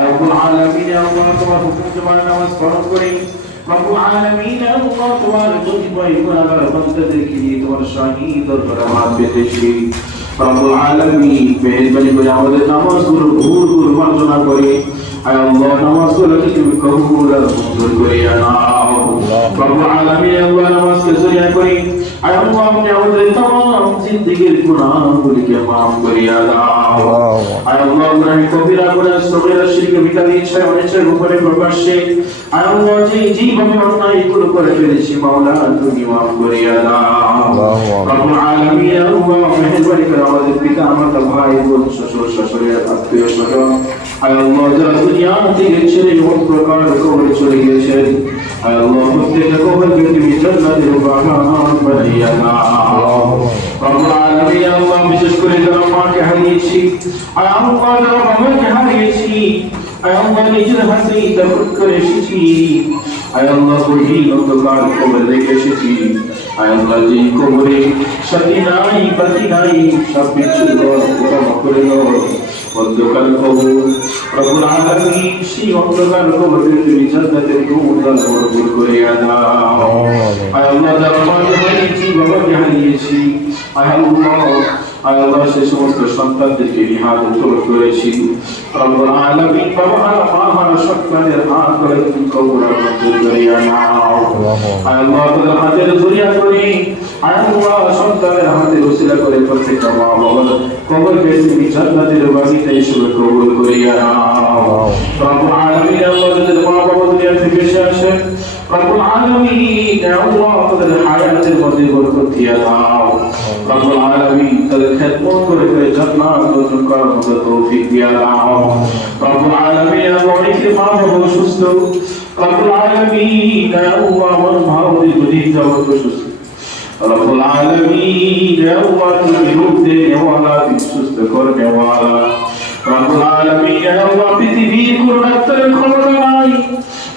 রব্বুল নামাজ করে। আমাদের করে। কবুল রব্বুল আলামিন ya Allah নামাজকে জরিয়া করি আয় আল্লাহ আপনি আমাদের तमाम জিন্দেগীর গুনাহগুলিকে maaf করিয়া দাও আয় আল্লাহ গুনাহ কবিরা গুনাহ সগীরা শিরক বিদারি ইচ্ছা অনিচ্ছা উপরে প্রকাশ্যে আয় আল্লাহ যে যেভাবে অন্যায় এগুলো করে ফেলেছি মাওলা তুমি maaf করিয়া দাও রব্বুল আলামিন ya Allah মেহেরবানি করে আমাদের পিতা মাতা ভাই বোন শ্বশুর শাশুড়ি আত্মীয় স্বজন আয় আল্লাহ যারা দুনিয়া থেকে ছেড়ে মোট প্রকার কবরে চলে গিয়েছেন আয় রব্বুল আলামিন বিশেষ করে যারা বাবাকে হারিয়েছি, আয় আল্লাহ নিজের দখল করে এসেছি আয় আল্লাহ রেখে এসেছি আয় আল্লাহ, যে কবরে সাথী নাই পাতি নাই সব কিছু করে দাও অন্ধকার কবর রব্বুল আলামিন সেই অন্ধকার কবরে তুমি জান্নাতের ঘুমদান ভরপুর করে দাও আয় আল্লাহ যারা মাকে হারিয়েছি বাবাকে হারিয়েছি আয় আল্লাহ আয় আল্লাহ সেই সমস্ত সন্তানদেরকে নিহাত উত্তর করেছি রব্বুল আলামিন বাবা আমার সন্তানের হাত করে তুমি কবর মঞ্জুর করিয়া নাও। আল্লাহ তাদের হাতের জড়িয়া করে আল্লাহ সন্তানের হাতে রসিলা করে প্রত্যেকটা মা বাবার কবরকে তুমি জান্নাতের বাগিচা হিসেবে কবুল করিয়া নাও। রব্বুল আলামিন আল্লাহ যাদের মা বাবা দুনিয়া থেকে এসে আসেন। রব্বুল আলামিন আল্লাহ তাদের হায়াতের মধ্যে বরকত দিয়া দাও। রব্বুল আলামিন তাদের খেদমত করে করে জান্নাত অর্জন করার মতো তৌফিক দিয়া দাও। রব্বুল আলামিন আল্লাহ অনেকে মা বাবা অসুস্থ রব্বুল আলামিন আল্লাহ আমার মা দীর্ঘদিন যাবত অসুস্থ রব্বুল আলামিন আল্লাহ তুমি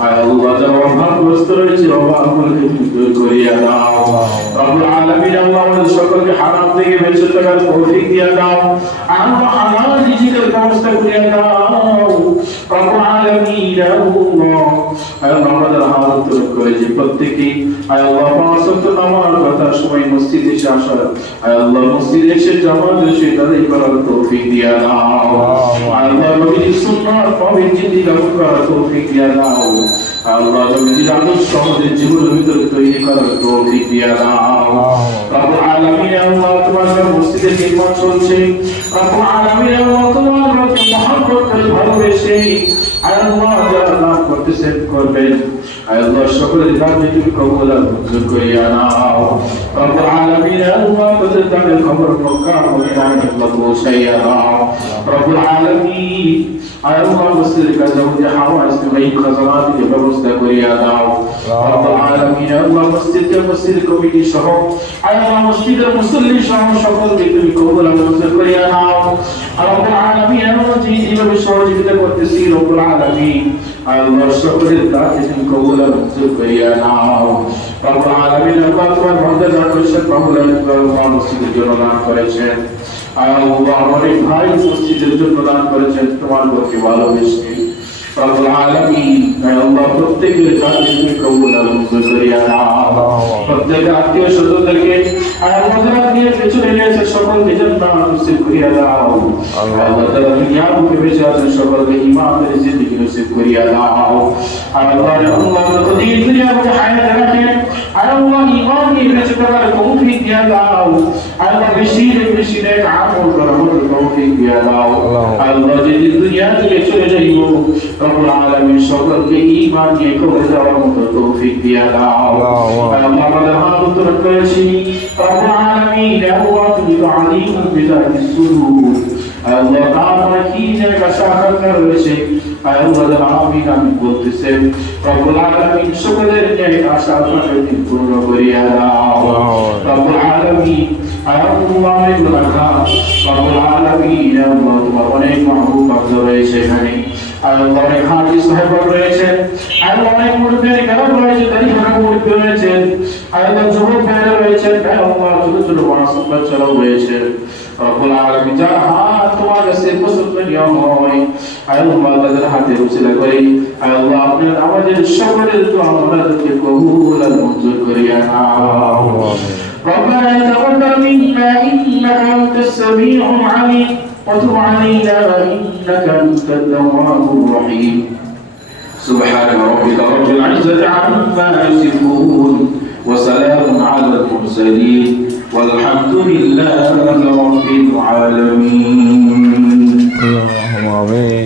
আল্লাহ যারা অভাবগ্রস্ত রয়েছে অভাবগুলোকে করিয়া দাও। রব্বুল আলামিন আমাদের সকলকে হারাম থেকে বেঁচে থাকার তৌফিক দাও। আল্লাহ হালাল রিজিকের ব্যবস্থা করিয়া দাও। রব্বুল আলামিন আয় আল্লাহ আমাদের হাত উত্তোলন করেছি প্রত্যেকেই আয় আল্লাহ পাঁচ ওয়াক্ত নামাজ কথার সময় মসজিদে এসে আসার আয় আল্লাহ মসজিদে এসে জামাত এসে তাদের করার তৌফিক দিয়া দাও আয় আল্লাহ নবীর সুন্নাত পাবেন জিন্দি করার তৌফিক দিয়া দাও আল্লাহ নবীর আদর্শ আমাদের জীবনের ভিতরে তৈরি করার তৌফিক দিয়া দাও রব্বুল আলামিন আল্লাহ তোমার মসজিদের নির্মাণ চলছে রব্বুল আলামিন আল্লাহ তোমার প্রতি মহব্বত করে ভালোবেসে আল্লাহ নাম করতেছেন করবেন। আল্লাহ সকলের দাবি তুমি কবুল আর মঞ্জুর করিয়া নাও রব্বুল আলামিন আল্লাহ তাদের দানের খবর মক্কা মদিনায় আল্লাহ পৌঁছাইয়া দাও রব্বুল আলামিন আয় আল্লাহ মসজিদের কাছে যে হাওয়া ইসলামী খাজানাতের ব্যবস্থা করিয়া দাও রব্বুল আলামিন আল্লাহ মসজিদের মসজিদ কমিটি সহ আয় আল্লাহ মসজিদের মুসল্লি সহ সকলকে তুমি কবুল আর মঞ্জুর করিয়া নাও রব্বুল আলামিন আল্লাহ যে যেভাবে সহযোগিতা করতেছি রব্বুল আলামিন আল্লাহ সকলের তুমি কবুল আর মঞ্জুর করিয়া নাও রব্বুল আলামিন আল্লাহ তোমার বান্দা করেছেন। কবুল আর ভাই মসজিদের জন্য তোমার প্রত্যেকের আত্মীয় স্বজনদেরকে সকলকে জান্নাত নসিব করিয়া দাও। আল্লাহ তাআলা দুনিয়া বুকে বেঁচে আছেন সকলকে ইমানের জিন্দেগি নসিব করিয়া দাও আল্লাহ আল্লাহ তাআলা কি দরকার রয়েছে আল্লাহ আমিন আমি বলতেছেন। রব্বুল আলামিন সকলের ন্যায় আশা আপনাকে পূর্ণ করিয়া দাও। রব্বুল আলামিন আল্লাহ এগুলো রব্বুল আলামিন আল্লাহ তোমার অনেক মাহবুব ভক্ত রয়েছে এখানে। আল্লাহ অনেক হাজি সাহেব রয়েছেন আল্লাহ অনেক মুরব্বী কেমন রয়েছে তাই অনেক মুরব্বী রয়েছেন আল্লাহ যুবক ভাইরা রয়েছেন আল্লাহ ছোট ছোট বাচ্চারাও রয়েছেন রব্বুল আলামিন যার হাত তোমার কাছে পছন্দ নিয়ে হয় আল্লাহ তাদের হাতে উচিলা করে আল্লাহ আপনার আমাদের সকলের তো আমাদেরকে কবুল আর মঞ্জুর করিয়া নাও ربنا تقبل منا انك انت السميع العليم وتب علينا انك انت التواب الرحيم سبحان ربك رب العزه عما يصفون وسلام على المرسلين والحمد لله رب العالمين Amen.